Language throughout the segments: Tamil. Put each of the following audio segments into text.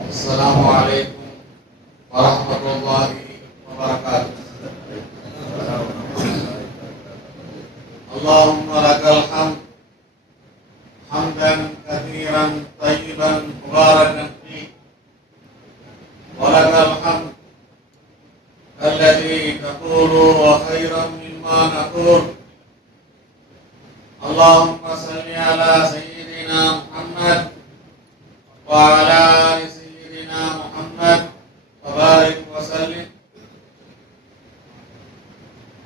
السلام عليكم ورحمة الله وبركاته. اللهم لك الحمد حمدا كثيرا طيبا مباركا فيه، ولك الحمد الذي تقول وخيرا مما نقول. اللهم صل على سيدنا محمد وعلى آل سيدنا محمد وبارك وسلم.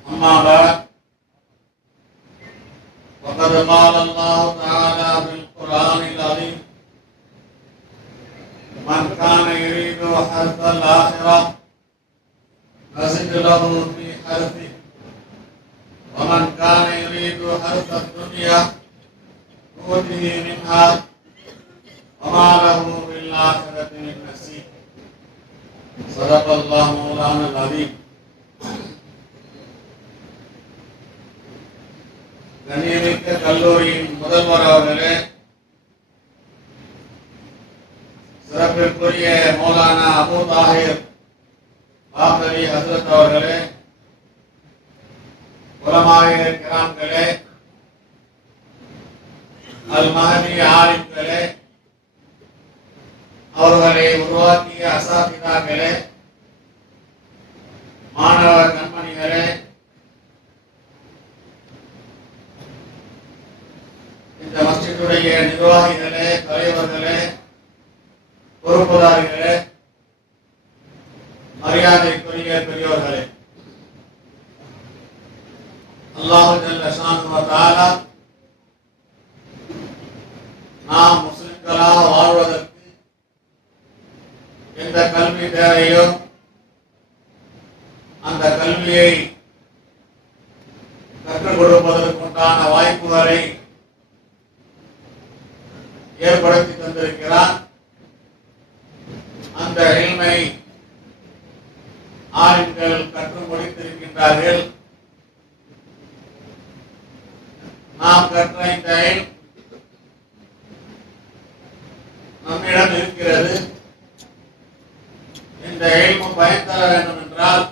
أما بعد، وقد قال الله تعالى في القرآن العظيم: من كان يريد حرث الآخرة نزد له في حرثه، ومن كان يريد حرث الدنيا نؤته منها وما له في الآخرة من نصيب. صدق الله مولانا العظيم. கண்ணியமிக்க கல்லூரியின் முதல்வர் அவர்களே, சிறப்பிற்குரிய மௌலானா அபு தாஹிர் பாக்கவி ஹசரத் அவர்களே, உலமாய கிராம்களே, அல் மஹதி ஆலிம்களே, அவர்களை உருவாக்கிய அசாதிதாக்களே, மாணவ கண்மணிகளே, இந்த மஸ்ஜிதுடைய நிர்வாகிகளே, தலைவர்களே, பொறுப்புதாரிகளே, மரியாதைக்குரிய பெரியோர்களே, அல்லாஹ் ஜல்ல ஷானுஹு வ தஆலா நாம் முஸ்லிம்களாக வாழ்வதற்கு எந்த கல்வி தேவையோ அந்த கல்வியை கற்றுக் கொடுப்பதற்குண்டான வாய்ப்புகளை ஏற்படுத்தி தந்திருக்கிறார். அந்த இல்மை ஆலிம்கள் கற்று முடித்திருக்கின்றார்கள். நாம் கற்ற இந்த இல்ம் நம்மிடம் இருக்கிறது. இந்த இல்மு பயன் தர வேண்டும் என்றால்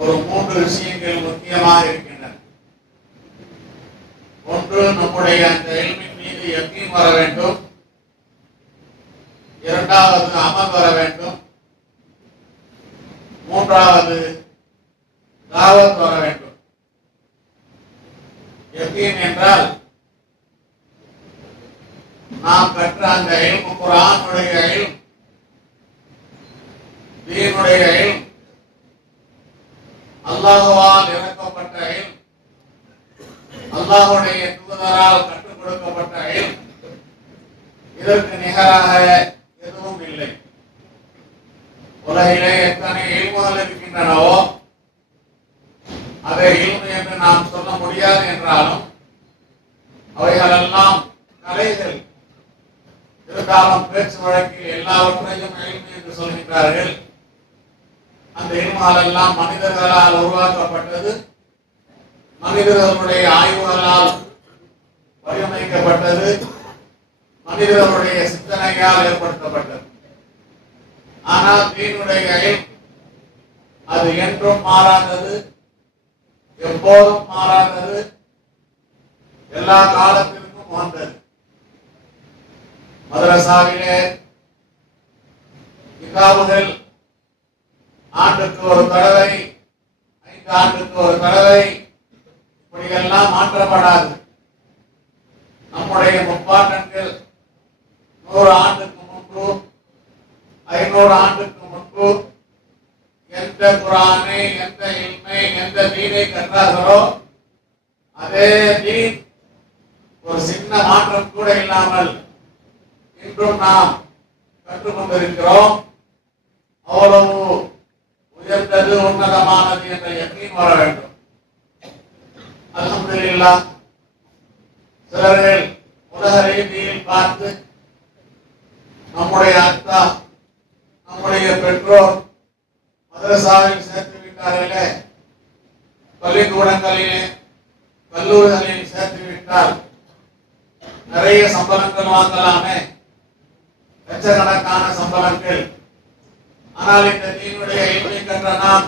ஒரு 3 விஷயங்கள் முக்கியமாக இருக்கின்றன. ஒன்று, நம்முடைய அந்த இல்மின் மீது யக்கீன் வர வேண்டும். இரண்டாவது, அமல் வர வேண்டும். மூன்றாவது, தாவத் வர வேண்டும். யக்கீன் என்றால் நாம் கற்ற அந்த இல்மு குர்ஆனுடைய இல்ம், தீனுடைய இல்ம், அல்லாஹ்வால் இறக்கப்பட்ட இல்ம், அல்லாஹ்வுடைய தூதரால் கற்றுக் கொடுக்கப்பட்ட இல்ம், இதற்கு நிகராக எதுவும் இல்லை. உலகிலே எத்தனை இல்முகள் இருக்கின்றனவோ அதை இல்மு என்று நாம் சொல்ல முடியாது என்றாலும் அவைகளெல்லாம் கலைகள். இருந்தாலும் பேச்சு வழக்கில் எல்லாவற்றையும் இல்மு என்று சொல்கின்றார்கள். அந்த இல்முகள் எல்லாம் மனிதர்களால் உருவாக்கப்பட்டது, மனிதர்களுடைய ஆய்வுகளால் வடிவமைக்கப்பட்டது, மனிதர்களுடைய சிந்தனையால் ஏற்படுத்தப்பட்டது. ஆனால் தீனுடைய இல்ம் அது என்றும் மாறாதது, எப்போதும் மாறாதது, எல்லா காலத்திற்கும் உகந்தது. மதரசாவிலே கிதாபுகள் ஆண்டுக்கு ஒரு தடவை, 5 ஆண்டுக்கு ஒரு தடவை இப்படியெல்லாம் மாற்றப்படாது. நம்முடைய முப்பாட்டங்கள் 100 ஆண்டுக்கு முன்பு, 500 ஆண்டுக்கு முன்பு எந்த குர்ஆனை, எந்த இல்மை, எந்த தீனை கற்றார்களோ அதே தீன் ஒரு சின்ன மாற்றம் கூட இல்லாமல் இன்றும் நாம் கற்றுக்கொண்டிருக்கிறோம். அவ்வளவு உயர்ந்தது, உன்னதமானது என்ற யக்கீன் வர வேண்டும். அல்ஹம்துலில்லாஹ், சிலர்கள் உலக ரீதியில் பார்த்து நம்முடைய அத்தா, நம்முடைய பெற்றோர் மதரசாவில் சேர்த்து விட்டார்களே, பள்ளிக்கூடங்களிலே, கல்லூரிகளில் சேர்த்து விட்டால் நிறைய சம்பளங்கள் வாங்கலாமே, லட்சக்கணக்கான சம்பளங்கள். ஆனால் இந்த தீனுடைய இல்மை கற்ற நாம்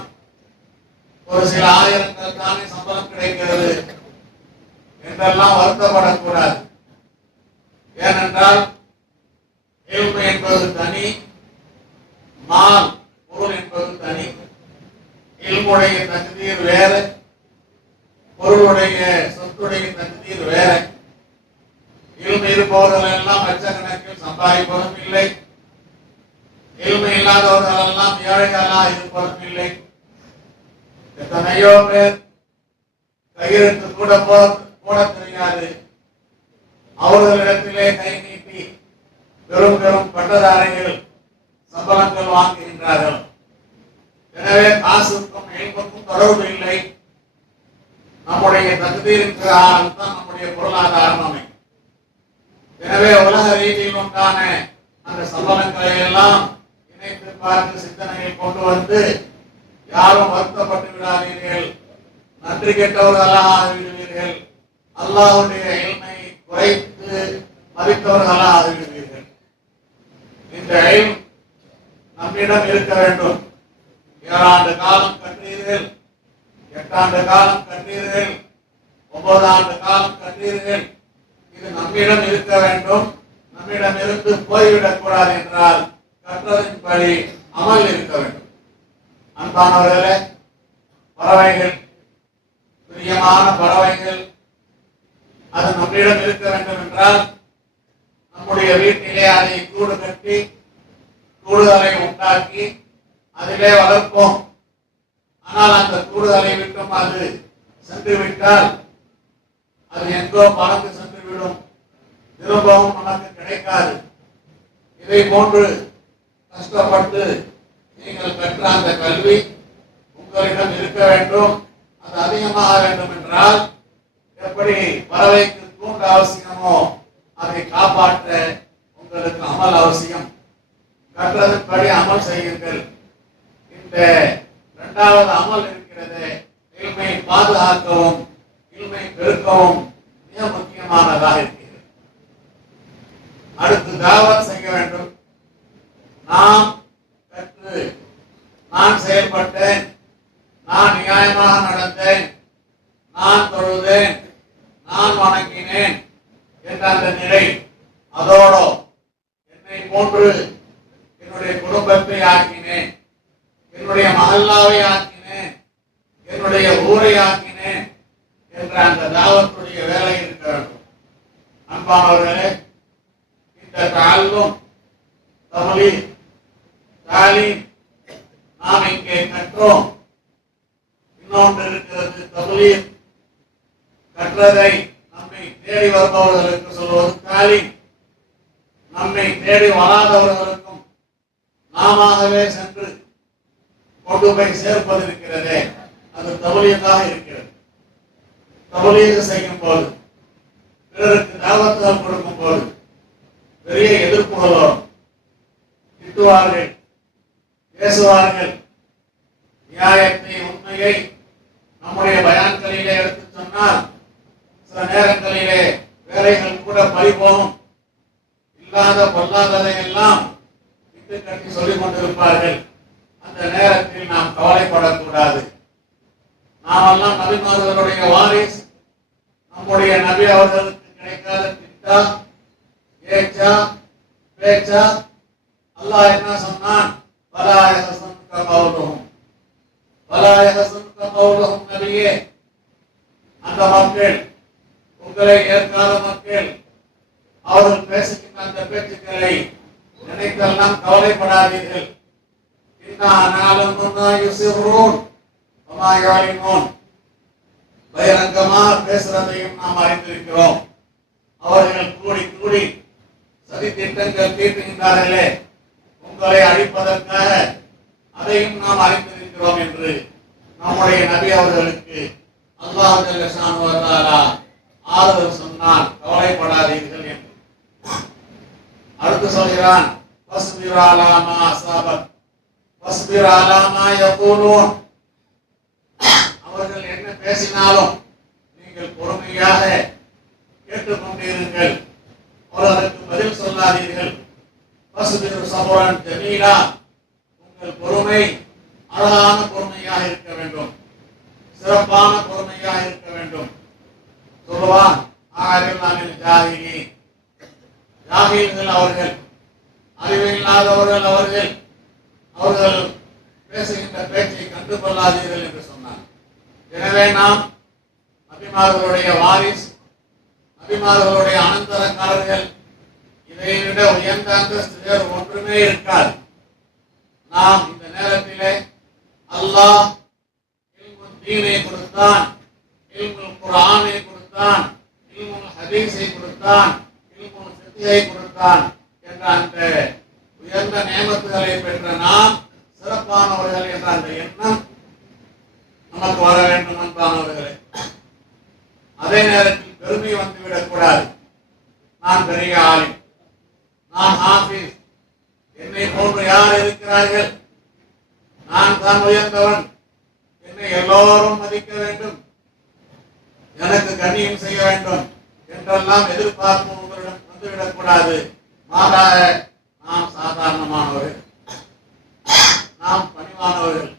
ஒரு சில ஆயிரங்கள் தானே சம்பளம் கிடைக்கிறது என்றெல்லாம் வருத்தப்படக்கூடாது. ஏனென்றால் இல்மை என்பது தனி, மால் பொருள் என்பது தனி. இல்முடைய தகுதீர் வேற, பொருளுடைய சொத்துடைய தகுதீர் வேற. இல்மை இருப்பவர்கள் எல்லாம் லட்சக்கணக்கில் சம்பாதிப்பதும் இல்லை, இல்மை இல்லாதவர்கள் எல்லாம் ஏழைகளாக இருப்பதும் இல்லை. எத்தனையோ பேர் கையெழுத்து கூட போட தெரியாது, அவர்களிடத்திலே கை நீட்டி பெரும் பெரும் பட்டதாரிகள் சம்பளங்கள் வாங்குகின்றார்கள். எனவே காசுக்கும் இல்முக்கும் தொடர்பு இல்லை. நம்முடைய தகுதியின் தான் நம்முடைய பொருளாதாரம் அமைக்கும். எனவே உலக ரீதியில் உண்டான அந்த சம்பளங்களை எல்லாம் இணைத்து பார்த்து சிந்தனையில் கொண்டு வந்து யாரும் வருத்தப்பட்டு விடாதீர்கள், நன்றி கெட்டவர்களாக ஆகிவிடுவீர்கள், அல்லாஹ்வுடைய இல்மை குறைத்து மதித்தவர்களாக ஆகிவிடுவீர்கள். இந்த இல்ம் நம்மிடம் இருக்க வேண்டும். 7 ஆண்டு காலம் கற்றீர்கள், 8 ஆண்டு காலம் கற்றீர்கள், 9 ஆண்டு காலம் கற்றீர்கள். இது நம்மிடம் இருக்க வேண்டும். நம்மிடம் இருந்து போய்விடக் கூடாது என்றால் கற்றதின்படி அமல் இருக்க வேண்டும். அன்பானவர்களே, பறவைகள், பிரியமான பறவைகள், அது நம்மிடம் இருக்க வேண்டும் என்றால் நம்முடைய வீட்டிலே அதை கூடு கட்டி கூடுதலை உண்டாக்கி அதிலே வளர்ப்போம். ஆனால் அந்த கூடுதலை விட்டும் அது சென்று விட்டால் அது எங்கோ பறந்து சென்று விடும், திரும்பவும் நமக்கு கிடைக்காது. இதை போன்று கஷ்டப்பட்டு நீங்கள் பெற்ற அந்த கல்வி உங்களிடம் இருக்க வேண்டும். அது அதிகமாக வேண்டும் என்றால் எப்படி பறவைக்கு தூண்டு அவசியமோ அதை காப்பாற்ற உங்களுக்கு அமல் அவசியம். கற்றதன்படி அமல் செய்யுங்கள். இந்த 2வது அமல் இருக்கிறது, இல்மை பாதுகாக்கவும் இல்மை பெருக்கவும் மிக முக்கியமானதாக இருக்கிறது. அடுத்து தாவத் செய்ய வேண்டும். நாம் கற்று நான் செயல்பட்டேன், நான் நியாயமாக நடந்தேன், நான் தொழுதேன், நான் வணங்கினேன் என்ற அந்த நிலை, அதோடு என்னை போன்று என்னுடைய குடும்பத்தை ஆக்கினேன், என்னுடைய மஹல்லாவை ஆக்கினேன், என்னுடைய ஊரை ஆக்கினேன் என்ற அந்த தாவத்துடைய வேலை இருக்க வேண்டும். அன்பானவர்களே, இந்த தாழ்வும் தமலீம் தாலீம் நாம் இங்கே கற்றோம். இன்னொன்று இருக்கிறது தமலீம். கற்றதை நம்மை தேடி வருபவர்களுக்கு சொல்வது தாலீம். நம்மை தேடி வராதவர்களுக்கும் நாமவே சென்று கொண்டு போய் சேர்ப்பது இருக்கிறதே, அது தமலீமாக இருக்கிறது. தமலீக செய்யும் போது, பிறருக்கு தாவத்துகள் கொடுக்கும் போது பெரிய எதிர்ப்புகள் வரும். திட்டுவார்கள், பேசுவார்கள். நியாயத்தை உண்மையை நம்முடைய பயான்களிலே எடுத்து சொன்னால் சில நேரங்களிலே வேலைகள் கூட பறிபோகும். இல்லாத பொல்லாததை எல்லாம் விட்டு கட்டி சொல்லிக் கொண்டிருப்பார்கள். அந்த நேரத்தில் நாம் கவலைப்படக்கூடாது. நாம் எல்லாம் நபிமார்களுடைய வாரிஸ். நம்முடைய நபி அவர்களுக்கு கிடைக்காத திட்டா ஏச்சா பேச்சா? அல்லாஹ் என்ன சொன்னான்? வலா யஹ்ஸுன்க கௌலுஹும், வலா யஹ்ஸுன்க கௌலுஹும். நபியே, அந்த மக்கள், உங்களை ஏற்காத மக்கள், அவர்கள் பேசுகின்ற அந்த பேச்சுக்களை நினைத்தெல்லாம் கவலைப்படாதீர்கள். இன்னா நஅலமு மா யுஸிர்ரூன் வமா யுஅலினூன். பகிரங்கமாக பேசுறதையும் நாம் அறிந்திருக்கிறோம். அவர்கள் கூடி கூடி சதி திட்டங்கள் தீட்டுகின்றார்களே உங்களை அழிப்பதற்காக, அதையும் நாம் அறிந்திருக்கிறோம் என்று நம்முடைய நபி அவர்களுக்கு அல்லாஹ் ஜல்ல ஷானுஹு வ தஆலா ஆறுதல் சொன்னான், கவலைப்படாதீர்கள் என்று. அடுத்து சொல்கிறான், வஸ்பிர் அலா மா அஸாபக் வஸ்பிர் அலா மா யகூலூன். அவர்கள் என்ன பேசினாலும் நீங்கள் பொறுமையாக கேட்டுக்கொண்டிருங்கள், அவர்களுக்கு பதில் சொல்லாதீர்கள். வஸ்பிர் சபரன் ஜமீலா, உங்கள் பொறுமை அழகான பொறுமையாக இருக்க வேண்டும், சிறப்பான பொறுமையாக இருக்க வேண்டும். சொல்லுவான் ஜாகில்கள் அவர்கள், அறிவில்லாதவர்கள் அவர்கள், அவர்கள் பேசுகின்ற பேச்சை கண்டு கொள்ளாதீர்கள் என்று சொன்னார். எனவே நாம் நபிமார்களுடைய வாரிஸ், நபிமார்களுடைய அனந்தரக்காரர்கள், இதை விட உயர்ந்த அந்தஸ்து வேறு ஒன்றுமே இருக்காது. நாம் இந்த நேரத்திலே அல்லாஹ் இல்முல் தீனை கொடுத்தான், இல்முல் குர்ஆனை கொடுத்தான், இல்முல் ஹதீஸை கொடுத்தான், இல்முல் ஃபிக்ஹை கொடுத்தான் என்ற அந்த உயர்ந்த நியமத்துகளை பெற்ற நாம் சிறப்பானவர்கள் என்ற அந்த எண்ணம் நமக்கு வர வேண்டும் என்பானவர்களே. அதே நேரத்தில் பெருமை வந்துவிடக் கூடாது. நான் பெரிய ஆலிம், நான் ஹாஃபிஸ், என்னை போன்று யார் இருக்கிறார்கள், நான் தான் உயர்ந்தவன், என்னை எல்லோரும் மதிக்க வேண்டும், எனக்கு கண்ணியம் செய்ய வேண்டும் என்றெல்லாம் எதிர்பார்ப்பு உங்களிடம் வந்துவிடக் கூடாது. மாறாக நாம் சாதாரணமானவர்கள், நாம் பணிவானவர்கள்,